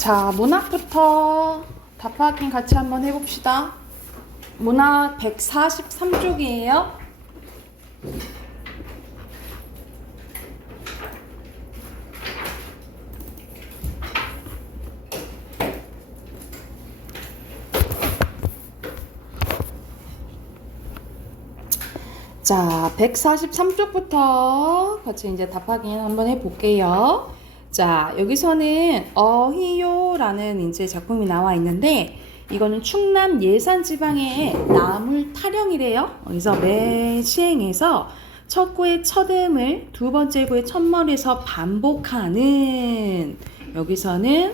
자, 문학부터 답 확인 같이 한번 해봅시다. 문학 143쪽이에요. 자, 143쪽부터 같이 이제 답 확인 한번 해볼게요. 자, 여기서는 어휘요라는 이제 작품이 나와 있는데, 이거는 충남 예산 지방의 나물 타령이래요. 그래서 매 시행에서 첫 구의 첫 음을 두 번째 구의 첫 머리에서 반복하는, 여기서는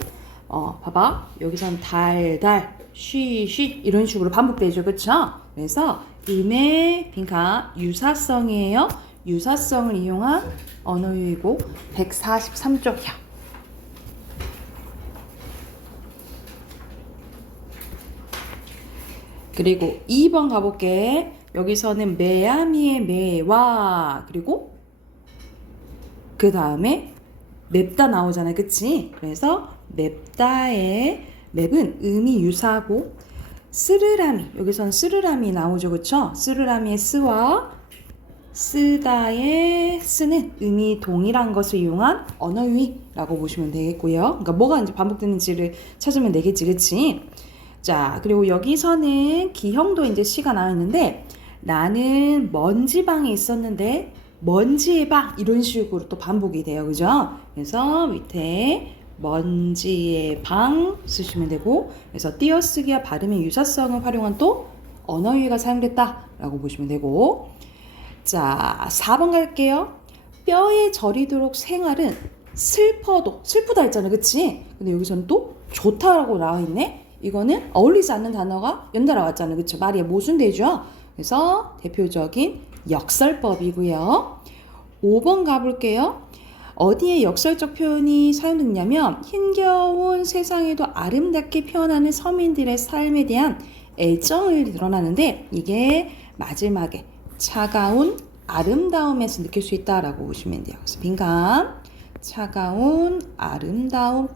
봐봐, 여기서는 달달 쉬쉬 이런 식으로 반복되죠, 그쵸? 그래서 음의 빈칸 유사성이에요. 유사성을 이용한 언어유이고 143쪽이야. 그리고 2번 가볼게. 여기서는 매야미의 매와 그리고 그 다음에 맵다 나오잖아요, 그치? 그래서 맵다의 맵은 음이 유사하고, 쓰르라미, 여기서는 쓰르라미 나오죠, 그쵸? 쓰르라미의 쓰와 쓰다의 쓰는 음이 동일한 것을 이용한 언어유희라고 보시면 되겠고요. 그러니까 뭐가 이제 반복되는지를 찾으면 되겠지, 그치? 자, 그리고 여기서는 기형도 이제 시가 나와 있는데, 나는 먼지방에 있었는데 먼지의 방, 이런 식으로 또 반복이 돼요, 그죠? 그래서 밑에 먼지의 방 쓰시면 되고, 그래서 띄어쓰기와 발음의 유사성을 활용한 또 언어유희가 사용됐다라고 보시면 되고. 자, 4번 갈게요. 뼈에 저리도록 생활은 슬퍼도, 슬프다 했잖아, 그치? 근데 여기서는 또 좋다라고 나와 있네. 이거는 어울리지 않는 단어가 연달아 왔잖아, 그쵸? 말이 모순되죠? 그래서 대표적인 역설법이고요. 5번 가볼게요. 어디에 역설적 표현이 사용됐냐면, 힘겨운 세상에도 아름답게 표현하는 서민들의 삶에 대한 애정을 드러나는데, 이게 마지막에 차가운 아름다움에서 느낄 수 있다라고 보시면 돼요. 그래서 빈칸 차가운 아름다움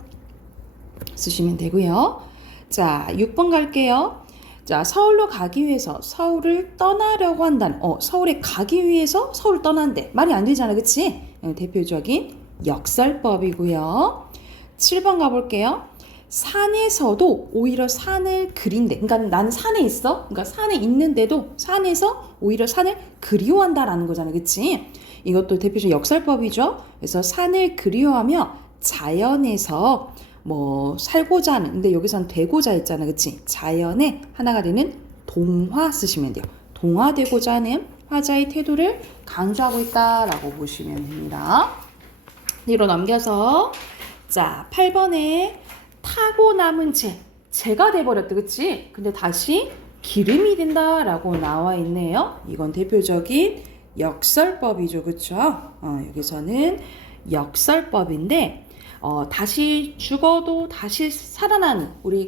쓰시면 되고요. 자, 6번 갈게요. 자, 서울로 가기 위해서 서울을 떠나려고 한다는, 서울에 가기 위해서 서울을 떠난대. 말이 안 되잖아, 그치? 대표적인 역설법이고요. 7번 가볼게요. 산에서도 오히려 산을 그린대. 그러니까 나는 산에 있어. 그러니까 산에 있는데도 산에서 오히려 산을 그리워한다라는 거잖아, 그치? 이것도 대표적인 역설법이죠. 그래서 산을 그리워하며 자연에서 뭐 살고자 하는, 근데 여기선 되고자 했잖아, 그치? 자연의 하나가 되는 동화 쓰시면 돼요. 동화되고자 하는 화자의 태도를 강조하고 있다라고 보시면 됩니다. 뒤로 넘겨서, 자, 8번에 타고 남은 재가 돼버렸다, 그치? 근데 다시 기름이 된다라고 나와 있네요. 이건 대표적인 역설법이죠, 그쵸? 여기서는 역설법인데, 다시 죽어도 다시 살아나는, 우리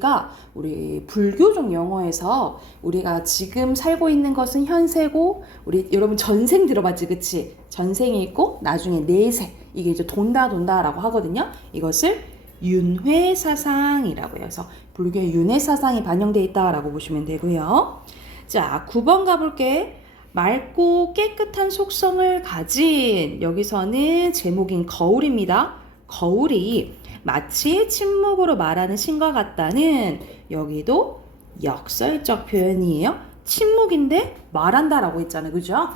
불교적 용어에서 우리가 지금 살고 있는 것은 현세고, 우리 여러분 전생 들어봤지, 그치? 전생이 있고 나중에 내세, 이게 이제 돈다라고 하거든요. 이것을 윤회사상이라고 해서 불교의 윤회사상이 반영되어 있다라고 보시면 되고요. 자, 9번 가볼게. 맑고 깨끗한 속성을 가진, 여기서는 제목인 거울입니다. 거울이 마치 침묵으로 말하는 신과 같다는, 여기도 역설적 표현이에요. 침묵인데 말한다라고 했잖아요, 그죠?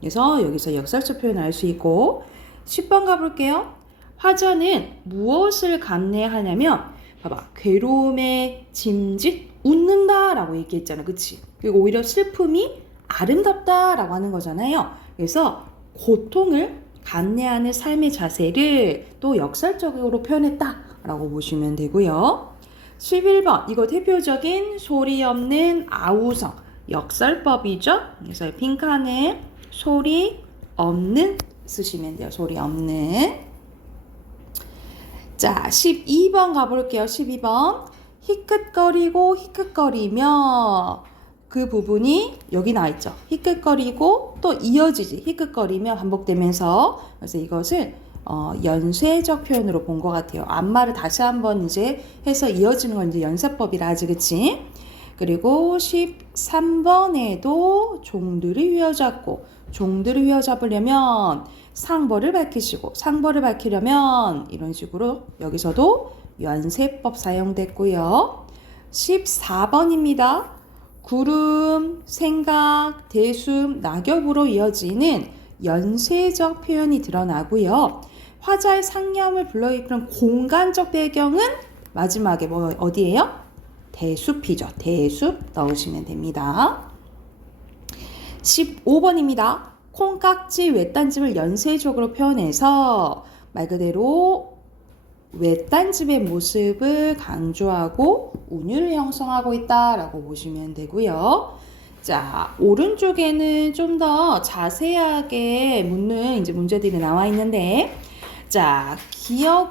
그래서 여기서 역설적 표현을 알 수 있고. 10번 가볼게요. 화자는 무엇을 감내하냐면, 봐봐, 괴로움에 짐짓 웃는다라고 얘기했잖아, 그치? 그리고 오히려 슬픔이 아름답다라고 하는 거잖아요. 그래서 고통을 감내하는 삶의 자세를 또 역설적으로 표현했다라고 보시면 되고요. 11번, 이거 대표적인 소리 없는 아우성, 역설법이죠. 그래서 빈칸에 소리 없는 쓰시면 돼요. 소리 없는. 자, 12번 가볼게요. 12번. 희끗거리고 희끗거리며, 그 부분이 여기 나와 있죠. 희끗거리고 또 이어지지. 희끗거리며 반복되면서. 그래서 이것을 연쇄적 표현으로 본 것 같아요. 앞말을 다시 한번 이제 해서 이어지는 건 이제 연쇄법이라 하지, 그치? 그리고 13번에도 종들을 휘어잡고, 종들을 휘어잡으려면 상벌을 밝히시고, 상벌을 밝히려면 이런 식으로 여기서도 연쇄법 사용됐고요. 14번입니다. 구름, 생각, 대숨, 낙엽으로 이어지는 연쇄적 표현이 드러나고요. 화자의 상념을 불러일으키는 공간적 배경은 마지막에 어디예요? 대숲이죠. 대숲 넣으시면 됩니다. 15번입니다. 콩깍지 외딴집을 연쇄적으로 표현해서 말 그대로 외딴집의 모습을 강조하고 운율을 형성하고 있다라고 보시면 되고요. 자, 오른쪽에는 좀 더 자세하게 묻는 이제 문제들이 나와 있는데, 자, 기억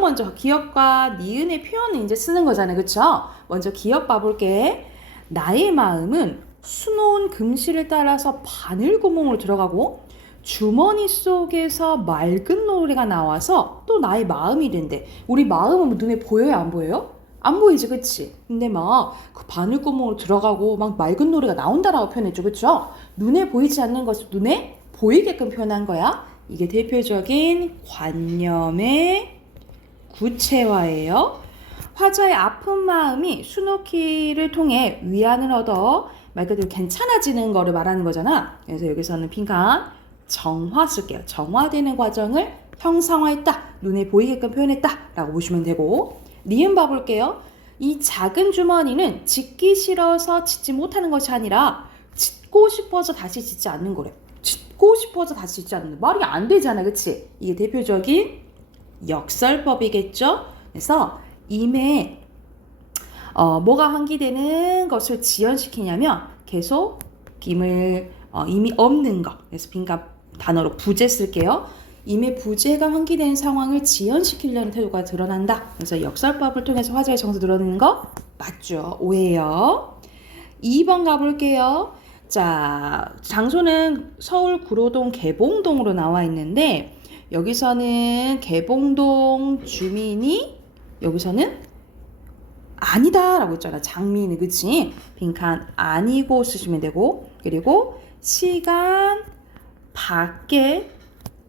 먼저, 기억과 니은의 표현을 이제 쓰는 거잖아요. 그쵸? 먼저 기억 봐볼게. 나의 마음은 수놓은 금실을 따라서 바늘구멍으로 들어가고, 주머니 속에서 맑은 노래가 나와서 또 나의 마음이 된대. 우리 마음은 눈에 보여요, 안 보여요? 안 보이지, 그치? 근데 막 그 바늘구멍으로 들어가고 막 맑은 노래가 나온다라고 표현했죠, 그쵸? 눈에 보이지 않는 것을 눈에 보이게끔 표현한 거야. 이게 대표적인 관념의 구체화예요. 화자의 아픈 마음이 수놓기를 통해 위안을 얻어 말 그대로 괜찮아지는 거를 말하는 거잖아. 그래서 여기서는 빈칸 정화 쓸게요. 정화되는 과정을 형상화했다. 눈에 보이게끔 표현했다. 라고 보시면 되고, 니은 봐볼게요. 이 작은 주머니는 짓기 싫어서 짓지 못하는 것이 아니라 짓고 싶어서 다시 짓지 않는 거래. 짓고 싶어서 다시 짓지 않는 거. 말이 안 되잖아, 그치? 이게 대표적인 역설법이겠죠? 그래서 임에 뭐가 환기되는 것을 지연시키냐면 계속 임을 이미 없는 거. 그래서 빈칸 단어로 부재 쓸게요. 임의 부재가 환기된 상황을 지연시키려는 태도가 드러난다. 그래서 역설법을 통해서 화자의 정서 드러내는 거 맞죠? 오해요. 2번 가볼게요. 자, 장소는 서울 구로동 개봉동으로 나와 있는데, 여기서는 개봉동 주민이 여기서는 아니다 라고 했잖아. 장미는, 그치? 빈칸 아니고 쓰시면 되고, 그리고 시간 밖에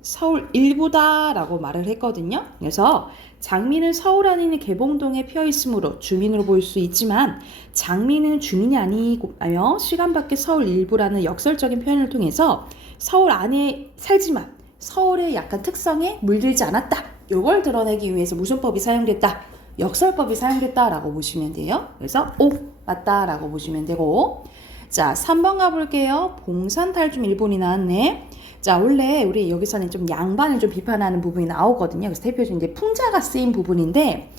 서울 일부다 라고 말을 했거든요. 그래서 장미는 서울 안에 있는 개봉동에 피어 있으므로 주민으로 보일 수 있지만, 장미는 주민이 아니며 시간 밖에 서울 일부라는 역설적인 표현을 통해서 서울 안에 살지만 서울의 약간 특성에 물들지 않았다. 이걸 드러내기 위해서 무슨 법이 사용됐다? 역설법이 사용됐다라고 보시면 돼요. 그래서 오, 맞다라고 보시면 되고, 자, 3번 가볼게요. 봉산탈춤 일본이 나왔네. 자, 원래 우리 여기서는 좀 양반을 좀 비판하는 부분이 나오거든요. 그래서 대표적인 이제 풍자가 쓰인 부분인데,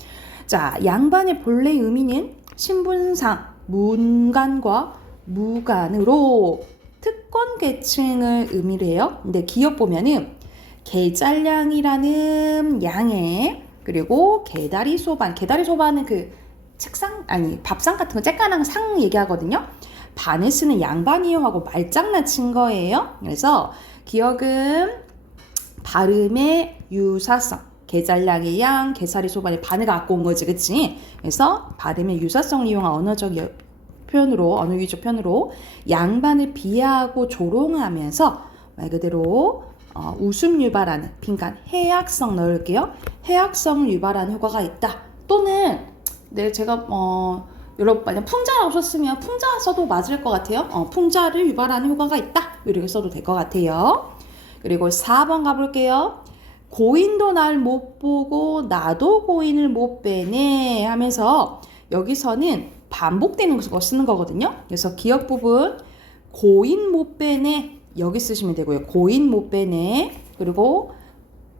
자, 양반의 본래 의미는 신분상 문간과 무간으로 특권 계층을 의미를 해요. 근데 기억 보면은 게잘량이라는 양에, 그리고 개다리 소반, 개다리 소반은 그 책상 아니 밥상 같은 거 쬐깐한 상 얘기하거든요. 반에 쓰는 양반이요 하고 말장난 친 거예요. 그래서 기억은 발음의 유사성, 게잘량의 양, 게사리 소반의 반을 갖고 온 거지, 그치? 그래서 발음의 유사성을 이용한 언어적 표현으로, 언어유희적 표현으로 양반을 비하하고 조롱하면서 말 그대로 웃음 유발하는, 빈칸 해악성 넣을게요. 해악성을 유발하는 효과가 있다. 또는 제가 여러분 만약 풍자라고 썼으면 풍자 써도 맞을 것 같아요. 풍자를 유발하는 효과가 있다. 이렇게 써도 될 것 같아요. 그리고 4번 가볼게요. 고인도 날 못 보고 나도 고인을 못 빼네 하면서 여기서는 반복되는 거 쓰는 거거든요. 그래서 기억 부분 고인 못 빼네 여기 쓰시면 되고요. 고인 못 빼네. 그리고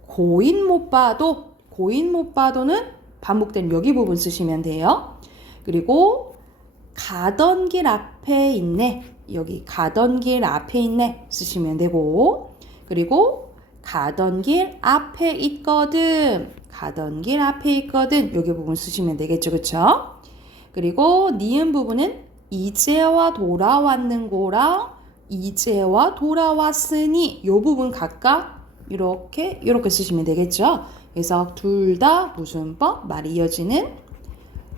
고인 못 봐도, 고인 못 봐도는 반복되는 여기 부분 쓰시면 돼요. 그리고 가던 길 앞에 있네. 여기 가던 길 앞에 있네 쓰시면 되고, 그리고 가던 길 앞에 있거든. 가던 길 앞에 있거든. 여기 부분 쓰시면 되겠죠. 그쵸? 그리고 니은 부분은 이제와 돌아왔는고랑 이제와 돌아왔으니 이 부분 각각 이렇게 쓰시면 되겠죠. 그래서 둘 다 무슨 법? 말이 이어지는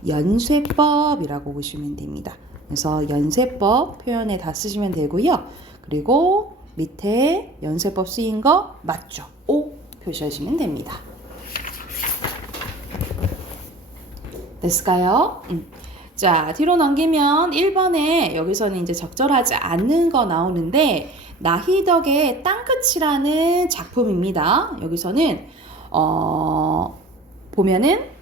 연쇄법이라고 보시면 됩니다. 그래서 연쇄법 표현에 다 쓰시면 되고요. 그리고 밑에 연쇄법 쓰인 거 맞죠? O 표시하시면 됩니다. 됐을까요? 자, 뒤로 넘기면 1번에 여기서는 이제 적절하지 않는 거 나오는데 나희덕의 땅끝이라는 작품입니다. 여기서는 보면은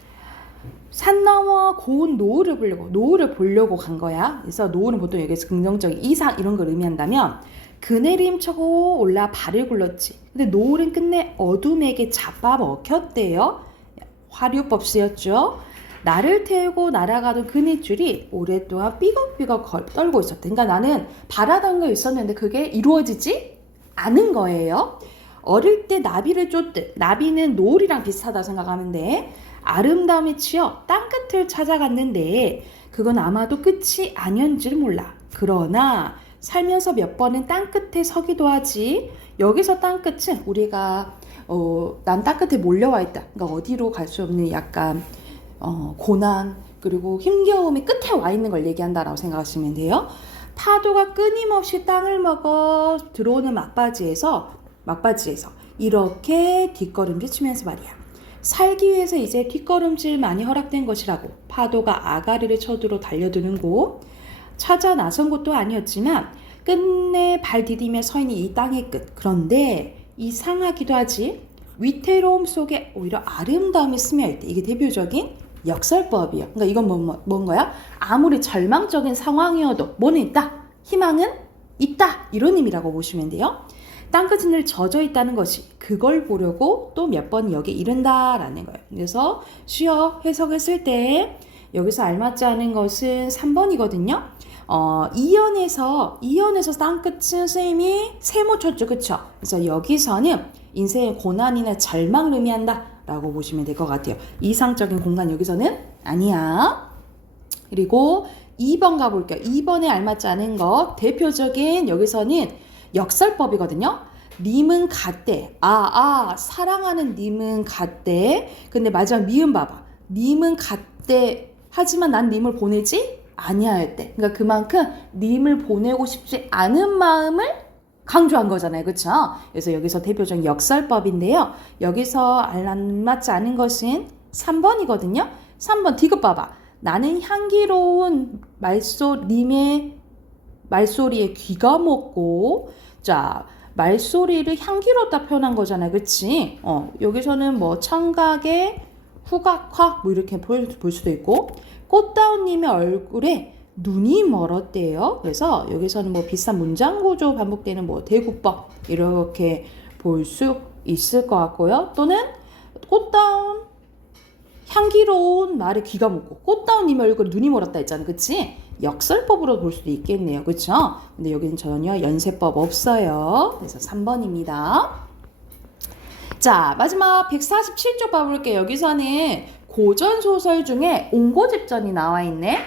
산 너머 고운 노을을 보려고 간 거야. 그래서 노을은 보통 여기서 긍정적인 이상 이런 걸 의미한다면 그네를 힘차고 올라 발을 굴렀지. 근데 노을은 끝내 어둠에게 잡아먹혔대요. 화류법 쓰였죠. 나를 태우고 날아가던 그네줄이 오랫동안 삐걱삐걱 떨고 있었대. 그러니까 나는 바라던 거 있었는데 그게 이루어지지 않은 거예요. 어릴 때 나비를 쫓듯, 나비는 노을이랑 비슷하다 생각하면 돼. 아름다움에 치여 땅끝을 찾아갔는데 그건 아마도 끝이 아니었는지를 몰라. 그러나 살면서 몇 번은 땅끝에 서기도 하지. 여기서 땅끝은 우리가 난 땅끝에 몰려와 있다. 그러니까 어디로 갈 수 없는 약간 고난 그리고 힘겨움이 끝에 와 있는 걸 얘기한다라고 생각하시면 돼요. 파도가 끊임없이 땅을 먹어 들어오는 막바지에서 이렇게 뒷걸음질 치면서 말이야. 살기 위해서 이제 뒷걸음질 많이 허락된 것이라고. 파도가 아가리를 쳐들어 달려드는 곳 찾아 나선 곳도 아니었지만 끝내 발 디디며 서 있는 이 땅의 끝. 그런데 이상하기도 하지. 위태로움 속에 오히려 아름다움이 스며있대. 이게 대표적인 역설법이에요. 그러니까 이건 뭔 거야? 아무리 절망적인 상황이어도 뭐는 있다? 희망은 있다. 이런 의미라고 보시면 돼요. 땅끝은 늘 젖어 있다는 것이 그걸 보려고 또 몇 번 여기에 이른다라는 거예요. 그래서 쉬어 해석했을 때 여기서 알맞지 않은 것은 3번이거든요. 이연에서 땅끝은 선생님이 세모 쳤죠. 그쵸? 그래서 여기서는 인생의 고난이나 절망을 의미한다 라고 보시면 될 것 같아요. 이상적인 공간 여기서는 아니야. 그리고 2번 가볼게요. 2번에 알맞지 않은 것 대표적인 여기서는 역설법이거든요. 님은 갔대. 사랑하는 님은 갔대. 근데 마지막 미음 봐봐. 님은 갔대. 하지만 난 님을 보내지 아니야 했대. 그러니까 그만큼 님을 보내고 싶지 않은 마음을 강조한 거잖아요. 그쵸? 그래서 여기서 대표적인 역설법인데요. 여기서 알맞지 않은 것은 3번이거든요. 3번 디귿 봐봐. 나는 향기로운 님의 말소리에 귀가 먹고, 자, 말소리를 향기롭다 표현한 거잖아요. 그치? 여기서는 뭐 청각의 후각화 뭐 이렇게 볼 수도 있고, 꽃다운님의 얼굴에 눈이 멀었대요. 그래서 여기서는 뭐 비슷한 문장 구조 반복되는 뭐 대구법 이렇게 볼 수 있을 것 같고요. 또는 꽃다운 향기로운 말에 귀가 먹고 꽃다운님의 얼굴에 눈이 멀었다 했잖아요. 그치? 역설법으로 볼 수도 있겠네요. 그쵸? 근데 여기는 전혀 연쇄법 없어요. 그래서 3번입니다. 자, 마지막 147쪽 봐볼게요. 여기서는 고전소설 중에 옹고집전이 나와 있네.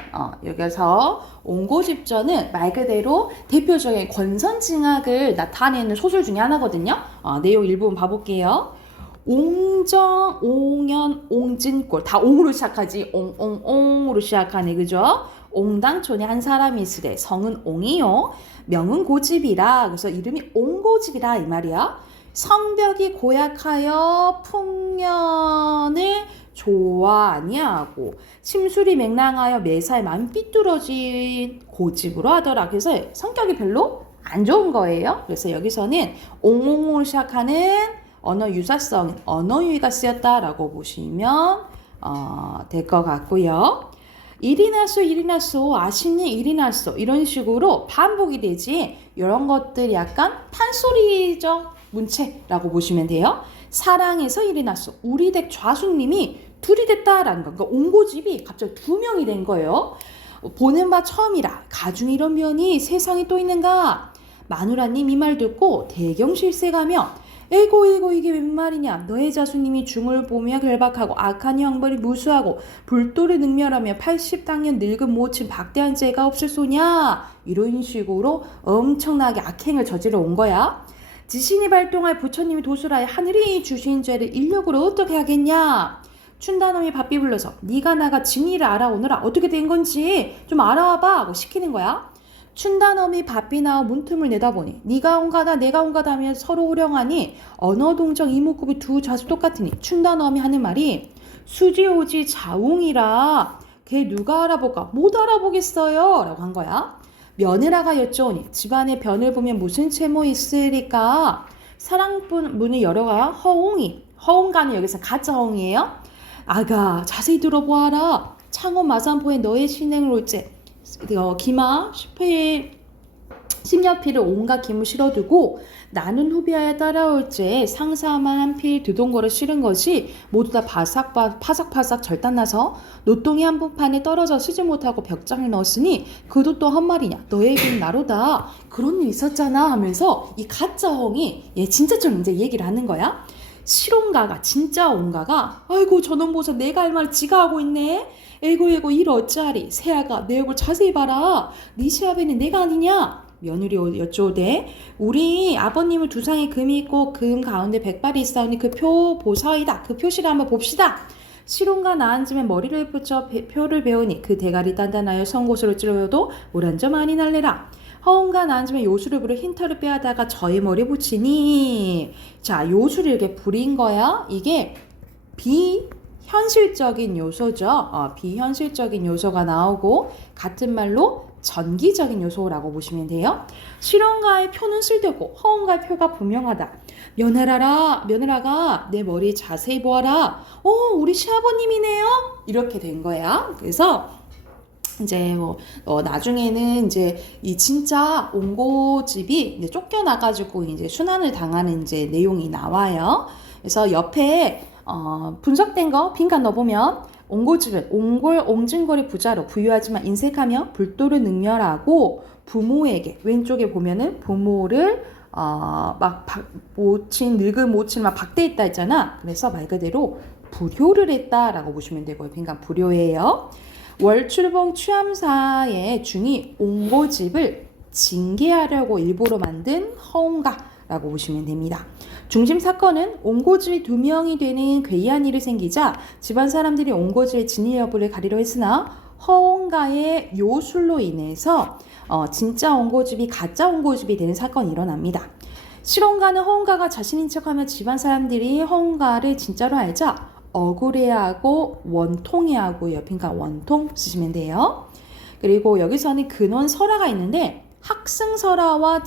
여기서 옹고집전은 말 그대로 대표적인 권선징악을 나타내는 소설 중에 하나거든요. 내용 일부분 봐볼게요. 옹정, 옹연, 옹진골 다 옹으로 시작하지. 옹으로 시작하네. 그죠? 옹당촌에 한 사람이 있으래. 성은 옹이요. 명은 고집이라. 그래서 이름이 옹고집이라 이 말이야. 성벽이 고약하여 풍년을 좋아 아니하고 심술이 맹랑하여 매사에 마음이 삐뚤어진 고집으로 하더라. 그래서 성격이 별로 안 좋은 거예요. 그래서 여기서는 옹옹으로 시작하는 언어 유사성, 언어 유희가 쓰였다라고 보시면 될 것 같고요. 일이 났어, 아쉽니 일이 났어 이런 식으로 반복이 되지 이런 것들이 약간 판소리적 문체라고 보시면 돼요. 사랑에서 일이 났어. 우리 댁 좌수님이 둘이 됐다라는 거. 그러니까 옹고집이 갑자기 2명이 된 거예요. 보는 바 처음이라 가중에 이런 면이 세상에 또 있는가. 마누라님 이 말 듣고 대경실세가며 에고 이게 웬 말이냐. 너의 자수님이 중을 보며 결박하고 악한 형벌이 무수하고 불도를 능멸하며 80당년 늙은 모친 박대한 죄가 없을 소냐. 이런 식으로 엄청나게 악행을 저지러 온 거야. 지신이 발동할 부처님이 도술하여 하늘이 주신 죄를 인력으로 어떻게 하겠냐? 춘다놈이 바삐 불러서 네가 나가 진리를 알아오느라 어떻게 된 건지 좀 알아와봐 하고 시키는 거야. 춘다놈이 바삐 나와 문틈을 내다보니 네가 온가다 내가 온가다 하며 서로 호령하니 언어동정 이목구비 두 자수 똑같으니 춘다놈이 하는 말이 수지오지 자웅이라 걔 누가 알아볼까? 못 알아보겠어요 라고 한 거야. 며느라가 여쭤오니 집안의 변을 보면 무슨 채모 있으리까? 사랑문을 열어가 허웅가는 여기서 가짜 허웅이에요. 아가 자세히 들어보아라. 창원 마산포에 너의 신행을 올제 기마 10여필을 온갖 김을 실어두고 나는 후비하여 따라올제 상사만 필 두동거를 실은 것이 모두 다 파삭파삭 절단나서 노동이 한복판에 떨어져 쓰지 못하고 벽장을 넣었으니 그도 또 헛말이냐 너에겐 나로다 그런 일 있었잖아 하면서 이 가짜 헝이 얘 진짜처럼 이제 얘기를 하는 거야. 실온가가 진짜 온가가 아이고 저놈 보소 내가 할 말 지가 하고 있네. 에고 일 어찌하리 새아가 내 얼굴 자세히 봐라. 네 시합에는 내가 아니냐. 며느리 여쭤오되 우리 아버님을 두상에 금이 있고 금 가운데 백발이 있사오니 그 표 보사이다. 그 표시를 한번 봅시다. 실온가 나앉으면 머리를 붙여 표를 배우니 그 대가리 단단하여 성고수를 찌르어도 오란점 많이 날래라. 허운가 나앉으면 요술을 부려 흰털을 빼앗다가 저의 머리에 붙이니 자 요술을 이렇게 부린 거야. 이게 비현실적인 요소죠. 비현실적인 요소가 나오고 같은 말로 전기적인 요소라고 보시면 돼요. 실온가의 표는 쓸데없고 허운가의 표가 분명하다. 며느라가 내 머리 자세히 보아라. 우리 시아버님이네요. 이렇게 된 거야. 그래서 이제 나중에는 이제 이 진짜 옹고집이 이제 쫓겨나가지고 이제 순환을 당하는 이제 내용이 나와요. 그래서 옆에 분석된 거 빈칸 넣어보면 옹고집을 옹진거리 부자로 부유하지만 인색하며 불도를 능멸하고 부모에게 왼쪽에 보면은 부모를 늙은 모친을 막 박대했다 했잖아. 그래서 말 그대로 불효를 했다라고 보시면 되고요. 빈칸 불효예요. 월출봉 취함사의 중이 옹고집을 징계하려고 일부러 만든 허운가라고 보시면 됩니다. 중심 사건은 옹고집이 2명이 되는 괴이한 일이 생기자 집안 사람들이 옹고집의 진위 여부를 가리려 했으나 허운가의 요술로 인해서 진짜 옹고집이 가짜 옹고집이 되는 사건이 일어납니다. 실온가는 허운가가 자신인 척하며 집안 사람들이 허운가를 진짜로 알자 억울해하고 원통해하고 옆인가 원통 쓰시면 돼요. 그리고 여기서는 근원설화가 있는데 학승설화와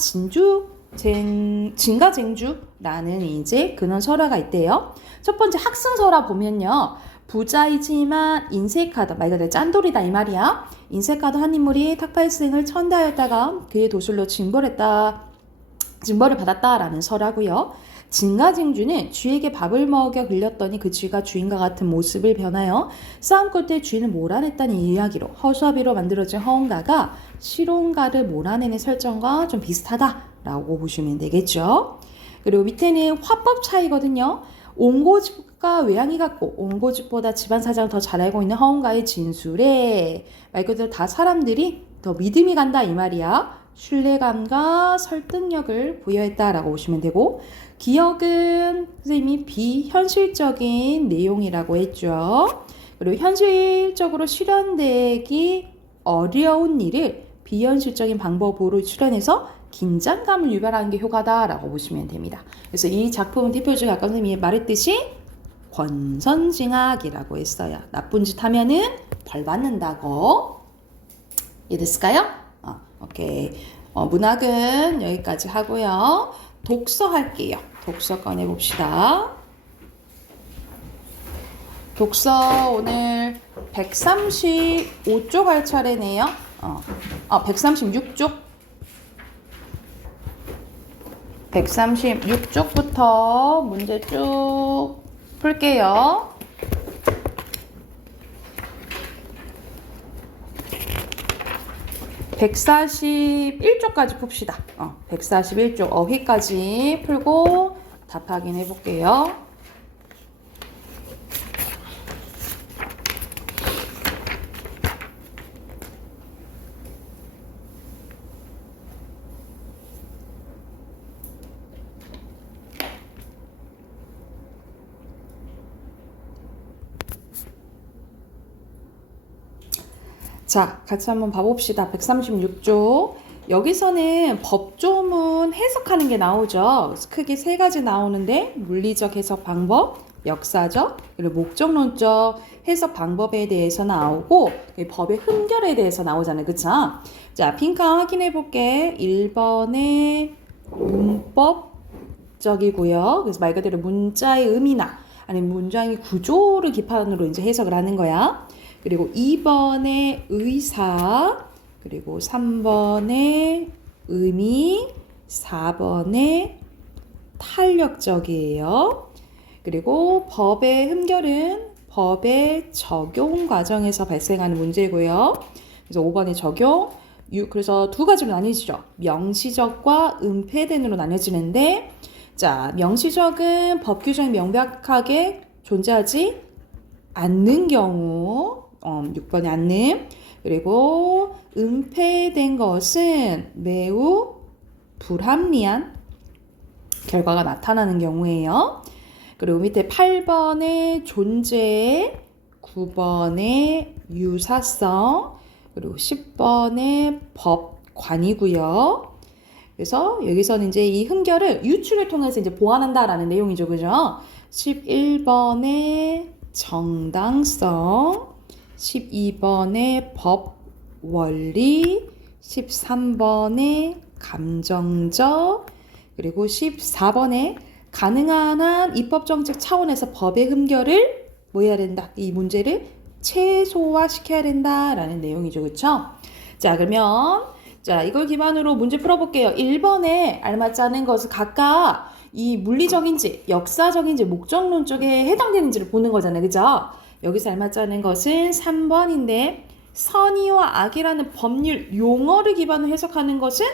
진가쟁주라는 이제 근원설화가 있대요. 첫 번째 학승설화 보면요. 부자이지만 인색하다 말 그대로 짠돌이다 이 말이야. 인색하다 한 인물이 탁발생을 천대하였다가 그의 도술로 징벌을 받았다라는 설화고요. 진가쟁주는 쥐에게 밥을 먹여 흘렸더니 그 쥐가 주인과 같은 모습을 변하여 싸움 끝에 주인을 몰아냈다는 이야기로 허수아비로 만들어진 허운가가 실온가를 몰아내는 설정과 좀 비슷하다라고 보시면 되겠죠. 그리고 밑에는 화법 차이거든요. 옹고집과 외양이 같고 옹고집보다 집안 사정을 더 잘 알고 있는 허운가의 진술에 말 그대로 다 사람들이 더 믿음이 간다 이 말이야. 신뢰감과 설득력을 부여했다라고 보시면 되고 기억은 선생님이 비현실적인 내용이라고 했죠. 그리고 현실적으로 실현되기 어려운 일을 비현실적인 방법으로 실현해서 긴장감을 유발하는 게 효과다라고 보시면 됩니다. 그래서 이 작품은 대표적으로 아까 선생님이 말했듯이 권선징악이라고 했어요. 나쁜 짓 하면은 벌 받는다고. 이해됐을까요? 오케이. 문학은 여기까지 하고요. 독서 할게요. 독서 꺼내봅시다. 독서 오늘 135쪽 할 차례네요. 136쪽. 136쪽부터 문제 쭉 풀게요. 141쪽까지 풉시다. 141쪽 어휘까지 풀고 답 확인해 볼게요. 자, 같이 한번 봐봅시다. 136쪽. 여기서는 법조문 해석하는 게 나오죠. 그래서 크게 세 가지 나오는데 물리적 해석 방법, 역사적, 그리고 목적론적 해석 방법에 대해서 나오고 법의 흠결에 대해서 나오잖아요. 그쵸? 자, 빈칸 확인해 볼게. 1번에 문법적이고요. 그래서 말 그대로 문자의 의미나 아니면 문장의 구조를 기반으로 이제 해석을 하는 거야. 그리고 2번에 의사, 그리고 3번에 의미, 4번에 탄력적이에요. 그리고 법의 흠결은 법의 적용 과정에서 발생하는 문제고요. 그래서 5번의 적용, 그래서 두 가지로 나뉘어지죠. 명시적과 은폐된으로 나뉘어지는데, 자, 명시적은 법 규정이 명백하게 존재하지 않는 경우, 6번이 않는. 그리고 은폐된 것은 매우 불합리한 결과가 나타나는 경우예요. 그리고 밑에 8번의 존재, 9번의 유사성, 그리고 10번의 법관이고요. 그래서 여기서는 이제 이 흠결을 유추를 통해서 이제 보완한다라는 내용이죠. 그죠? 11번의 정당성, 12번의 법 원리, 13번의 감정적, 그리고 14번에 가능한 한 입법정책 차원에서 법의 흠결을 뭐 해야 된다? 이 문제를 최소화시켜야 된다라는 내용이죠. 그렇죠? 자, 그러면 자, 이걸 기반으로 문제 풀어볼게요. 1번에 알맞지 않은 것을 각각 이 물리적인지 역사적인지 목적론 쪽에 해당되는지를 보는 거잖아요. 그죠? 여기서 알맞지 않은 것은 3번인데 선의와 악이라는 법률 용어를 기반으로 해석하는 것은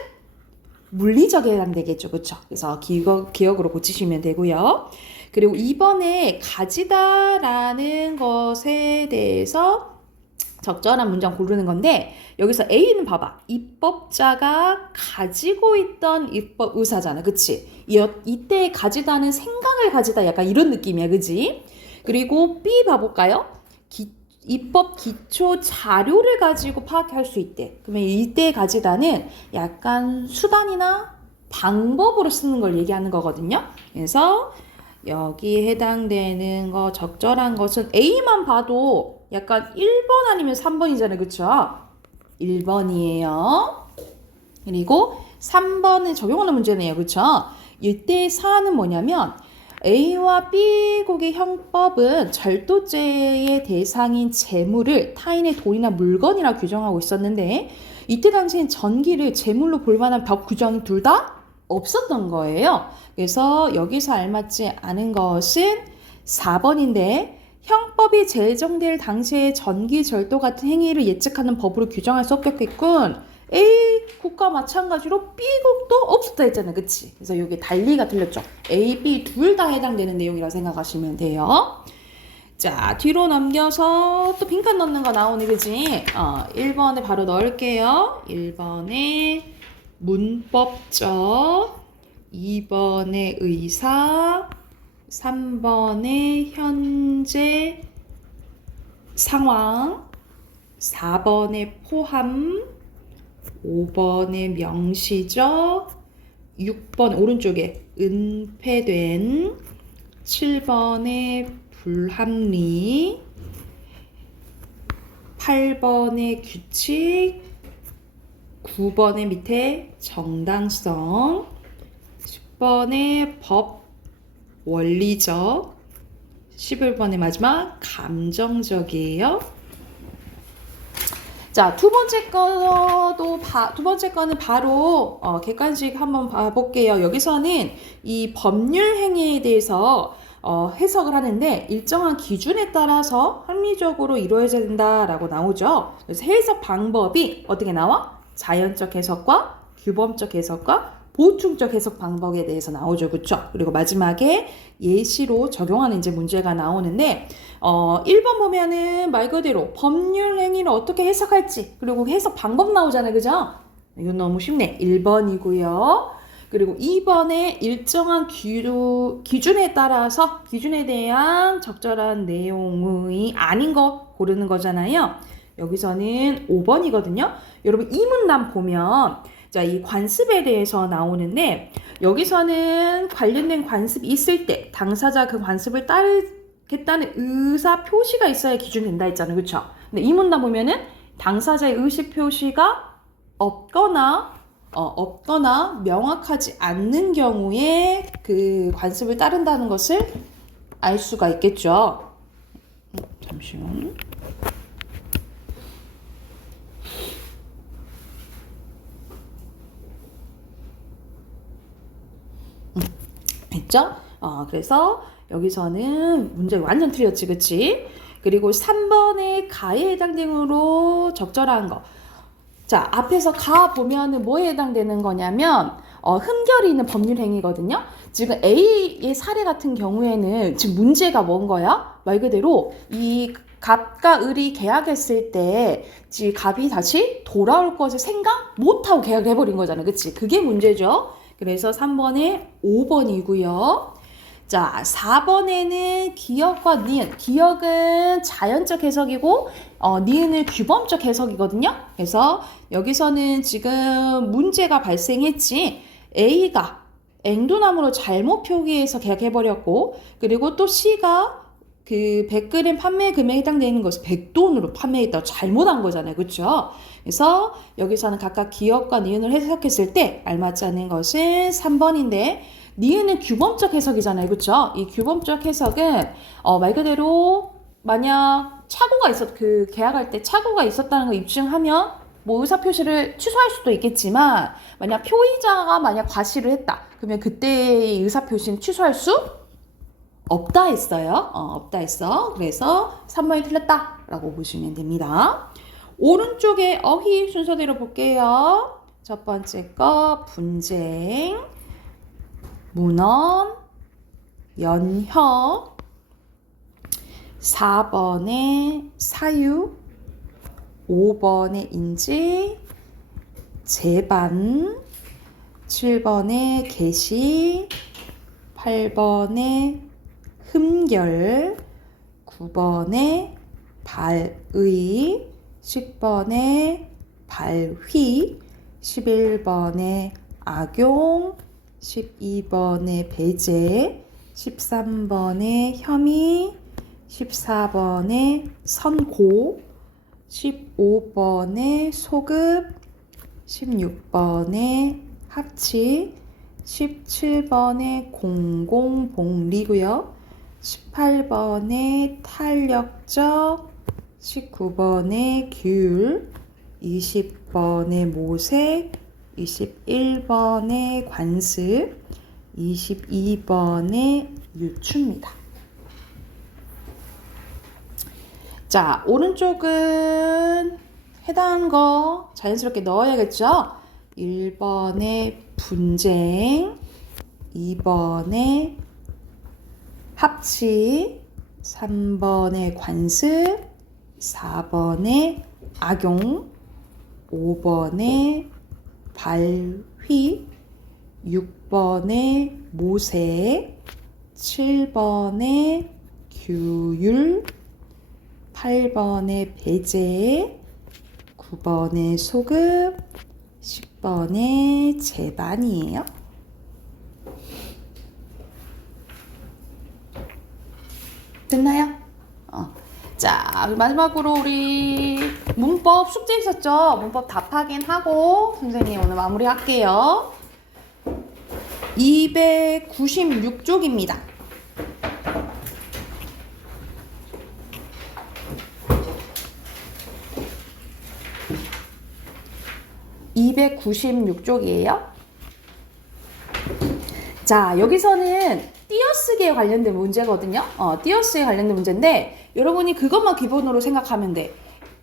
물리적에 해당되겠죠. 그렇죠? 그래서 기억으로 고치시면 되고요. 그리고 2번에 가지다라는 것에 대해서 적절한 문장 고르는 건데 여기서 A는 봐봐. 입법자가 가지고 있던 입법 의사잖아. 그치? 이때 가지다는 생각을 가지다 약간 이런 느낌이야. 그치? 그리고 B 봐볼까요? 입법 기초 자료를 가지고 파악할 수 있대. 그러면 이때 가지다는 약간 수단이나 방법으로 쓰는 걸 얘기하는 거거든요. 그래서 여기에 해당되는 거 적절한 것은 A만 봐도 약간 1번 아니면 3번이잖아요. 그쵸? 1번이에요. 그리고 3번은 적용하는 문제네요. 그쵸? 이때 사안은 뭐냐면 A와 B국의 형법은 절도죄의 대상인 재물을 타인의 돈이나 물건이라 규정하고 있었는데 이때 당시엔 전기를 재물로 볼 만한 법 규정이 둘 다 없었던 거예요. 그래서 여기서 알맞지 않은 것은 4번인데 형법이 제정될 당시에 전기 절도 같은 행위를 예측하는 법으로 규정할 수 없겠군. A국과 마찬가지로 B국도 없었다 했잖아요. 그치? 그래서 여기 달리가 틀렸죠. A, B 둘 다 해당되는 내용이라고 생각하시면 돼요. 자, 뒤로 넘겨서 또 빈칸 넣는 거 나오네. 그치? 1번에 바로 넣을게요. 1번에 문법적, 2번에 의사, 3번에 현재 상황, 4번에 포함, 5번에 명시적, 6번 오른쪽에 은폐된, 7번에 불합리, 8번에 규칙, 9번에 밑에 정당성, 10번에 법 원리적, 11번의 마지막 감정적이에요. 자, 두 번째 거는 바로 객관식 한번 봐볼게요. 여기서는 이 법률 행위에 대해서 해석을 하는데 일정한 기준에 따라서 합리적으로 이루어져야 된다라고 나오죠. 그래서 해석 방법이 어떻게 나와? 자연적 해석과 규범적 해석과 보충적 해석 방법에 대해서 나오죠. 그쵸? 그리고 마지막에 예시로 적용하는 이제 문제가 나오는데 1번 보면은 말 그대로 법률 행위를 어떻게 해석할지 그리고 해석 방법 나오잖아요. 그죠? 이건 너무 쉽네. 1번이고요. 그리고 2번에 일정한 기준에 따라서 기준에 대한 적절한 내용이 아닌 거 고르는 거잖아요. 여기서는 5번이거든요. 여러분 이 문단 보면 자, 이 관습에 대해서 나오는데 여기서는 관련된 관습이 있을 때 당사자 그 관습을 따르겠다는 의사 표시가 있어야 기준된다 했잖아요. 그렇죠? 근데 이 문단 보면은 당사자의 의식 표시가 없거나 명확하지 않는 경우에 그 관습을 따른다는 것을 알 수가 있겠죠. 잠시만. 했죠? 그래서 여기서는 문제 완전 틀렸지, 그치? 그리고 3번의 가에 해당되므로 적절한 거. 자, 앞에서 가 보면은 뭐에 해당되는 거냐면, 흠결이 있는 법률 행위거든요? 지금 A의 사례 같은 경우에는 지금 문제가 뭔 거야? 말 그대로 이 갑과 을이 계약했을 때 갑이 다시 돌아올 것을 생각 못하고 계약을 해버린 거잖아. 그치? 그게 문제죠. 그래서 3번에 5번이고요. 자, 4번에는 기역과 니은. 기역은 자연적 해석이고 니은은 규범적 해석이거든요. 그래서 여기서는 지금 문제가 발생했지. A가 앵두나무로 잘못 표기해서 계약해버렸고 그리고 또 C가 그 100g 판매 금액에 해당되는 것을 100돈으로 판매했다고 잘못한 거잖아요. 그렇죠? 그래서 여기서는 각각 기역과 니은을 해석했을 때 알맞지 않은 것은 3번인데 니은은 규범적 해석이잖아요. 그렇죠? 이 규범적 해석은 말 그대로 만약 착오가 그 계약할 때 착오가 있었다는 걸 입증하면 뭐 의사표시를 취소할 수도 있겠지만 만약 표의자가 만약 과실을 했다. 그러면 그때의 의사표시는 취소할 수 없다 했어요. 없다 했어. 그래서 3번이 틀렸다라고 보시면 됩니다. 오른쪽에 어휘 순서대로 볼게요. 첫 번째 거 분쟁, 문헌, 연혀, 4번에 사유, 5번에 인지, 제반, 7번에 계시, 8번에 흠결, 9번에 발의, 10번에 발휘, 11번에 악용, 12번에 배제, 13번에 혐의, 14번에 선고, 15번에 소급, 16번에 합치, 17번에 공공복리고요. 18번에 탄력적, 19번에 규율, 20번에 모색, 21번에 관습, 22번에 유추입니다. 자, 오른쪽은 해당한 거 자연스럽게 넣어야겠죠? 1번에 분쟁, 2번에 합치, 3번에 관습, 4번에 악용, 5번에 발휘, 6번에 모색, 7번에 규율, 8번에 배제, 9번에 소급, 10번에 제반이에요. 됐나요? 자, 마지막으로 우리 문법 숙제 있었죠? 문법 답 확인하고 선생님 오늘 마무리할게요. 296쪽입니다. 296쪽이에요. 자, 여기서는 띄어쓰기에 관련된 문제거든요. 띄어쓰기에 관련된 문제인데 여러분이 그것만 기본으로 생각하면 돼.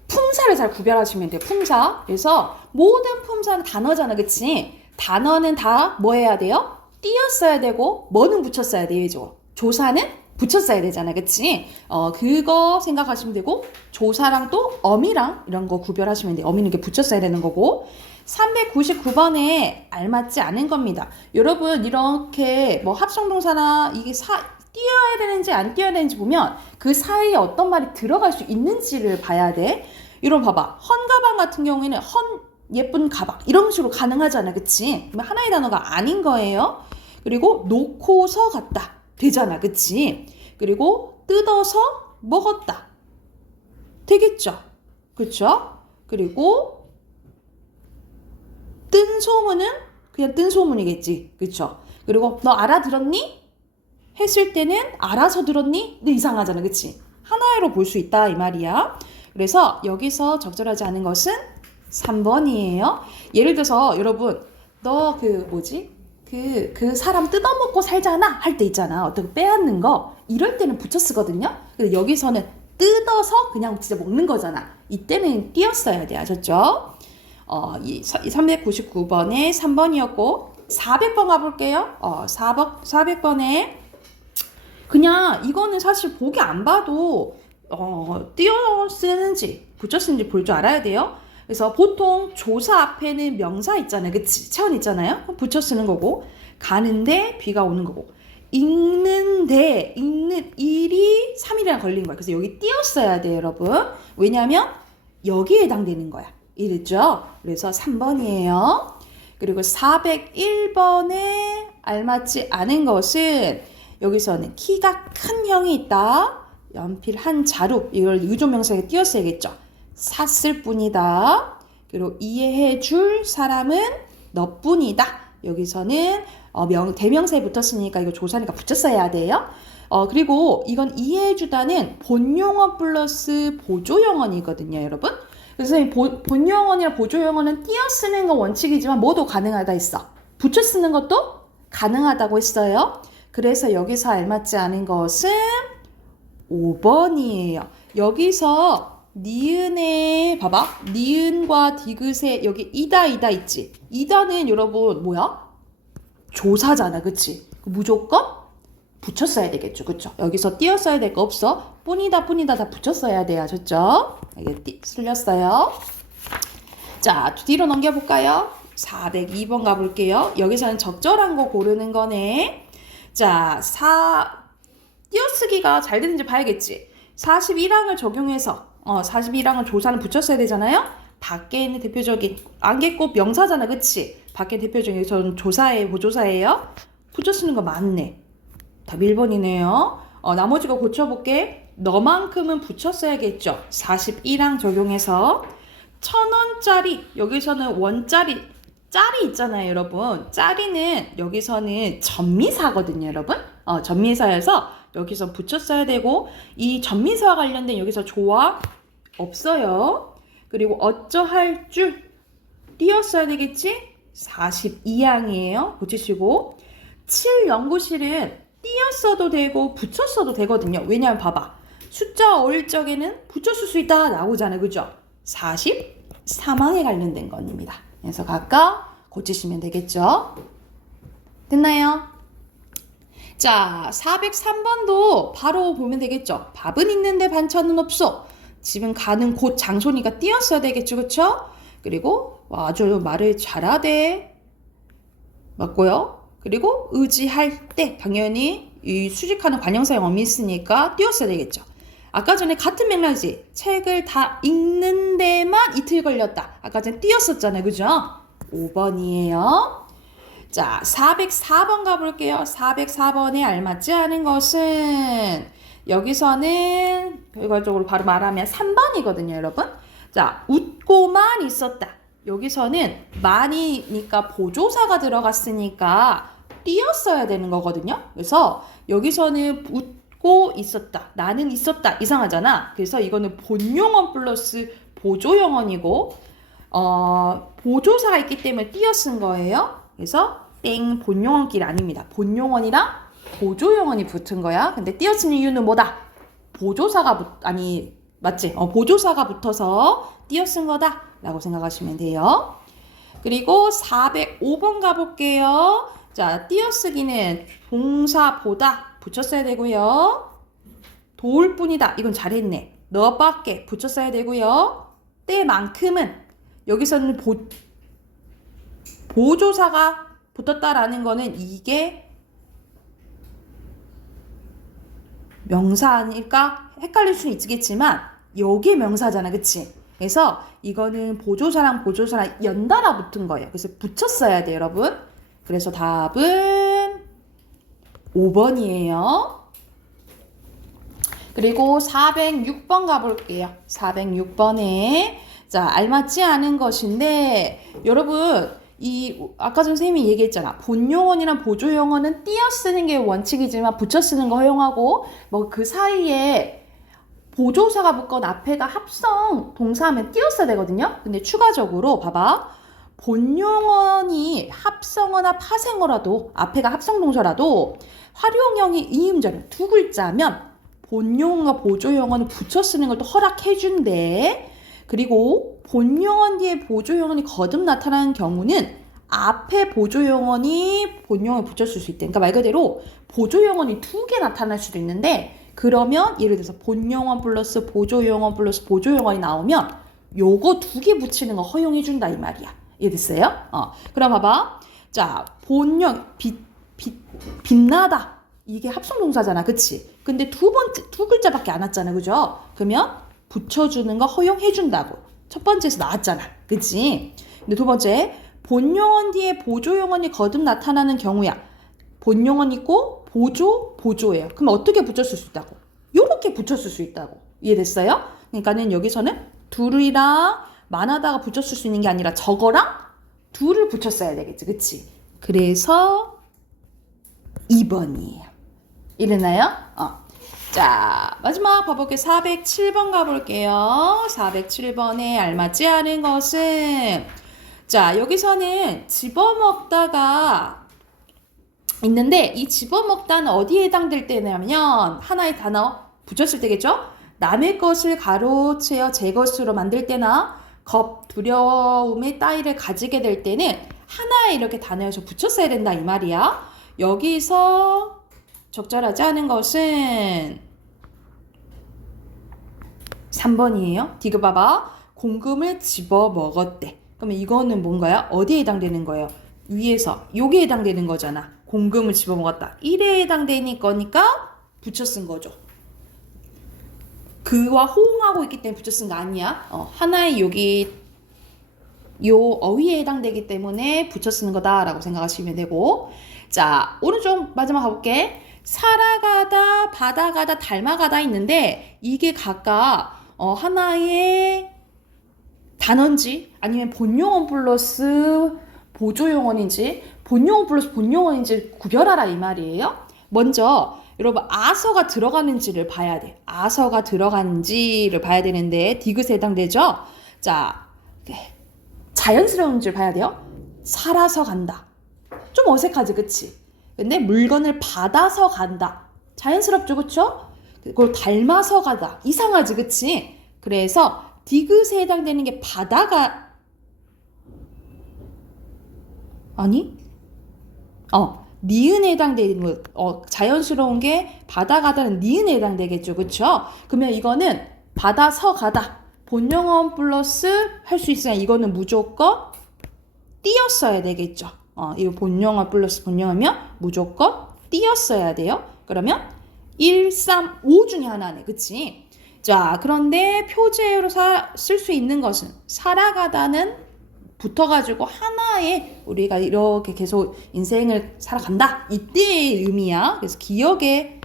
품사를 잘 구별하시면 돼요. 품사. 그래서 모든 품사는 단어잖아. 그치? 단어는 다 뭐 해야 돼요? 띄어써야 되고 뭐는 붙였어야 돼요. 이죠? 조사는 붙였어야 되잖아. 그치? 그거 생각하시면 되고 조사랑 또 어미랑 이런 거 구별하시면 돼요. 어미는 이렇게 붙였어야 되는 거고 399번에 알맞지 않은 겁니다. 여러분 이렇게 뭐 합성동사나 이게 띄어야 되는지 안 띄어야 되는지 보면 그 사이에 어떤 말이 들어갈 수 있는지를 봐야 돼. 이런 봐봐. 헌 가방 같은 경우에는 헌 예쁜 가방 이런 식으로 가능하잖아. 그치? 그러면 하나의 단어가 아닌 거예요. 그리고 놓고서 갔다 되잖아. 그치? 그리고 뜯어서 먹었다 되겠죠? 그쵸? 그리고 뜬 소문은 그냥 뜬 소문이겠지. 그쵸? 그리고 너 알아들었니? 했을 때는 알아서 들었니? 너 이상하잖아. 그치? 하나로 볼 수 있다 이 말이야. 그래서 여기서 적절하지 않은 것은 3번이에요. 예를 들어서 여러분 너 그 사람 뜯어먹고 살잖아 할 때 있잖아. 어떻게 빼앗는 거 이럴 때는 붙여 쓰거든요. 근데 여기서는 뜯어서 그냥 진짜 먹는 거잖아. 이때는 띄었어야 돼. 아셨죠? 399번에 3번이었고 400번 가볼게요. 400번에 그냥 이거는 사실 보기 안 봐도 띄어 쓰는지 붙여 쓰는지 볼 줄 알아야 돼요. 그래서 보통 조사 앞에는 명사 있잖아요. 그치? 체온 있잖아요. 붙여 쓰는 거고 가는데 비가 오는 거고 읽는 일이 3일이나 걸린 거야. 그래서 여기 띄어 써야 돼요, 여러분. 왜냐하면 여기에 해당되는 거야. 이랬죠? 그래서 3번이에요. 그리고 401번에 알맞지 않은 것은 여기서는 키가 큰 형이 있다. 연필 한 자루. 이걸 의존명사에 띄었어야겠죠. 샀을 뿐이다. 그리고 이해해 줄 사람은 너뿐이다. 여기서는 대명사에 붙었으니까 이거 조사니까 붙였어야 돼요. 그리고 이건 이해해 주다는 본용어 플러스 보조용어이거든요, 여러분. 그래서 본용어나 보조용어는 띄어 쓰는 거 원칙이지만 뭐도 가능하다 했어. 붙여 쓰는 것도 가능하다고 했어요. 그래서 여기서 알맞지 않은 것은 5번이에요. 여기서 니은에 봐봐. 니은과 디귿에 여기 이다 있지. 이다는 여러분 뭐야? 조사잖아. 그치? 무조건 붙였어야 되겠죠. 그쵸? 여기서 띄었어야 될 거 없어. 뿐이다 다 붙였어야 돼요. 아셨죠? 이게 틀렸어요. 자, 뒤로 넘겨볼까요? 402번 가볼게요. 여기서는 적절한 거 고르는 거네. 자, 띄어쓰기가 잘 되는지 봐야겠지. 41항을 적용해서 41항은 조사는 붙였어야 되잖아요. 밖에 있는 대표적인 안개꽃 명사잖아. 그치? 밖에 대표적인 저는 보조사예요. 붙여 쓰는 거 맞네. 답 1번이네요. 나머지 거 고쳐볼게. 너만큼은 붙였어야겠죠. 41항 적용해서 1,000원짜리 여기서는 원짜리 짤이 있잖아요, 여러분. 짤이는 여기서는 전미사거든요, 여러분. 전미사여서 여기서 붙였어야 되고 이 전미사와 관련된 여기서 조화 없어요. 그리고 어쩌할 줄 띄었어야 되겠지? 42항이에요. 고치시고 7연구실은 띄었어도 되고 붙였어도 되거든요. 왜냐하면 봐봐. 숫자 어릴 적에는 붙였을 수 있다 나오잖아요. 그죠? 43항에 관련된 겁니다. 그래서 각각 고치시면 되겠죠? 됐나요? 자, 403번도 바로 보면 되겠죠? 밥은 있는데 반찬은 없어. 집은 가는 곳 장소니까 띄었어야 되겠죠? 그쵸? 그리고 아주 말을 잘하대. 맞고요. 그리고 의지할 때 당연히 이 수직하는 관형사형 어미 있으니까 띄었어야 되겠죠. 아까 전에 같은 맥락이지. 책을 다 읽는 데만 이틀 걸렸다. 아까 전에 띄었었잖아요. 그죠? 5번이에요. 자, 404번 가볼게요. 404번에 알맞지 않은 것은 여기서는 결과적으로 바로 말하면 3번이거든요, 여러분. 자, 웃고만 있었다. 여기서는 많이니까 보조사가 들어갔으니까 띄었어야 되는 거거든요. 그래서 여기서는 웃고 있었다. 나는 있었다. 이상하잖아. 그래서 이거는 본용어 플러스 보조용어이고 보조사가 있기 때문에 띄어 쓴 거예요. 그래서 땡 본용어끼리 아닙니다. 본용어이랑 보조용어이 붙은 거야. 근데 띄어 쓴 이유는 뭐다? 보조사가 맞지? 보조사가 붙어서 띄어 쓴 거다 라고 생각하시면 돼요. 그리고 405번 가볼게요. 자, 띄어쓰기는 동사보다 붙였어야 되고요. 도울 뿐이다. 이건 잘했네. 너밖에 붙였어야 되고요. 때만큼은 여기서는 보조사가 붙었다라는 거는 이게 명사 아닐까? 헷갈릴 수는 있겠지만 여기에 명사잖아. 그치? 그래서 이거는 보조사랑 보조사랑 연달아 붙은 거예요. 그래서 붙였어야 돼요, 여러분. 그래서 답은 5번이에요. 그리고 406번 가볼게요. 406번에 자, 알맞지 않은 것인데 여러분 아까 전 선생님이 얘기했잖아. 본용언이랑 보조용언은 띄어 쓰는 게 원칙이지만 붙여 쓰는 거 허용하고 뭐 그 사이에 보조사가 붙건 앞에가 합성 동사하면 띄어 써야 되거든요. 근데 추가적으로 봐봐. 본용언이 합성어나 파생어라도 앞에가 합성 동사라도 활용형이 이음절 두 글자면 본용어와 보조용언을 붙여 쓰는 걸 또 허락해준대. 그리고 본용언 뒤에 보조용언이 거듭 나타나는 경우는 앞에 보조용언이 본용어에 붙였을 수 있대. 그러니까 말 그대로 보조용언이 두 개 나타날 수도 있는데 그러면 예를 들어서 본용언 플러스 보조용언 플러스 보조용언이 나오면 요거 두 개 붙이는 거 허용해준다 이 말이야. 이해됐어요? 그럼 봐봐. 자, 빛나다. 이게 합성동사잖아. 그치? 근데 두 글자밖에 안 왔잖아. 그죠? 그러면 붙여주는 거 허용해준다고. 첫 번째에서 나왔잖아. 그치? 근데 두 번째, 본용언 뒤에 보조용언이 거듭 나타나는 경우야. 본용언 있고 보조예요. 그럼 어떻게 붙였을 수 있다고? 요렇게 붙였을 수 있다고. 이해됐어요? 그러니까는 여기서는 둘이랑 만하다가 붙였을 수 있는 게 아니라 저거랑 둘을 붙였어야 되겠지. 그치? 그래서 2번이에요. 이랬나요? 자, 마지막 봐볼게요. 407번 가볼게요. 407번에 알맞지 않은 것은 자, 여기서는 집어먹다가 있는데 이 집어먹다는 어디에 해당될 때냐면 하나의 단어 붙였을 때겠죠? 남의 것을 가로채어 제 것으로 만들 때나 겁, 두려움의 따위를 가지게 될 때는 하나에 이렇게 단어에서 붙였어야 된다 이 말이야. 여기서 적절하지 않은 것은 3번이에요. 디귿 봐봐. 공금을 집어먹었대. 그러면 이거는 뭔가요? 어디에 해당되는 거예요? 위에서 요게 해당되는 거잖아. 공금을 집어먹었다. 1에 해당되는 거니까 붙여 쓴 거죠. 그와 호응하고 있기 때문에 붙여 쓴 거 아니야. 하나의 여기 요 어휘에 해당되기 때문에 붙여 쓰는 거다라고 생각하시면 되고. 자, 오른쪽 마지막 가볼게. 살아가다, 받아가다, 닮아가다 있는데 이게 각각 하나의 단어인지 아니면 본용언 플러스 보조용언인지 본용언 플러스 본용언인지 구별하라 이 말이에요. 먼저 여러분 아서가 들어가는지를 봐야 돼. 아서가 들어가는지를 봐야 되는데 디귿에 해당되죠? 자, 자연스러운지를 봐야 돼요. 살아서 간다. 좀 어색하지 그치? 근데 물건을 받아서 간다. 자연스럽죠 그쵸? 그걸 닮아서 가다. 이상하지 그치? 그래서 디귿에 해당되는 게 바다가 아니? 니은에 해당되는 거 자연스러운 게 바다가다는 니은에 해당되겠죠 그쵸? 그러면 이거는 받아서 가다. 본용언 플러스 할 수 있으면 이거는 무조건 띄었어야 되겠죠. 이거 본용언 플러스 본용어면 무조건 띄었어야 돼요. 그러면 1, 3, 5 중에 하나네. 그치? 자, 그런데 표제로 쓸 수 있는 것은 살아가다는 붙어가지고 하나에 우리가 이렇게 계속 인생을 살아간다. 이때의 의미야. 그래서 기억에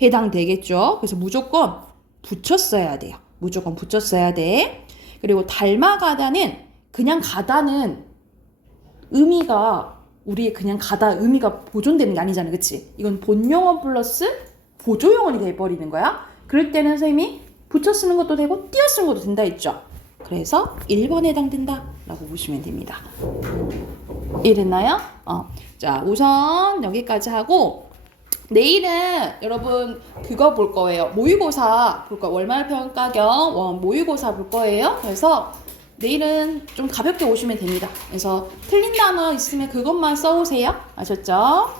해당되겠죠. 그래서 무조건 붙였어야 돼요. 무조건 붙였어야 돼. 그리고 닮아가다는 그냥 가다는 의미가 우리의 그냥 가다 의미가 보존되는 게 아니잖아. 그치? 이건 본용언 플러스 보조용언이 돼버리는 거야. 그럴 때는 선생님이 붙여 쓰는 것도 되고 띄어 쓰는 것도 된다 했죠. 그래서 1번에 해당된다 라고 보시면 됩니다. 이랬나요? 자, 우선 여기까지 하고 내일은 여러분 그거 볼 거예요. 모의고사 볼 거예요. 월말 평가 겸 모의고사 볼 거예요. 그래서 내일은 좀 가볍게 오시면 됩니다. 그래서 틀린 단어 있으면 그것만 써오세요. 아셨죠?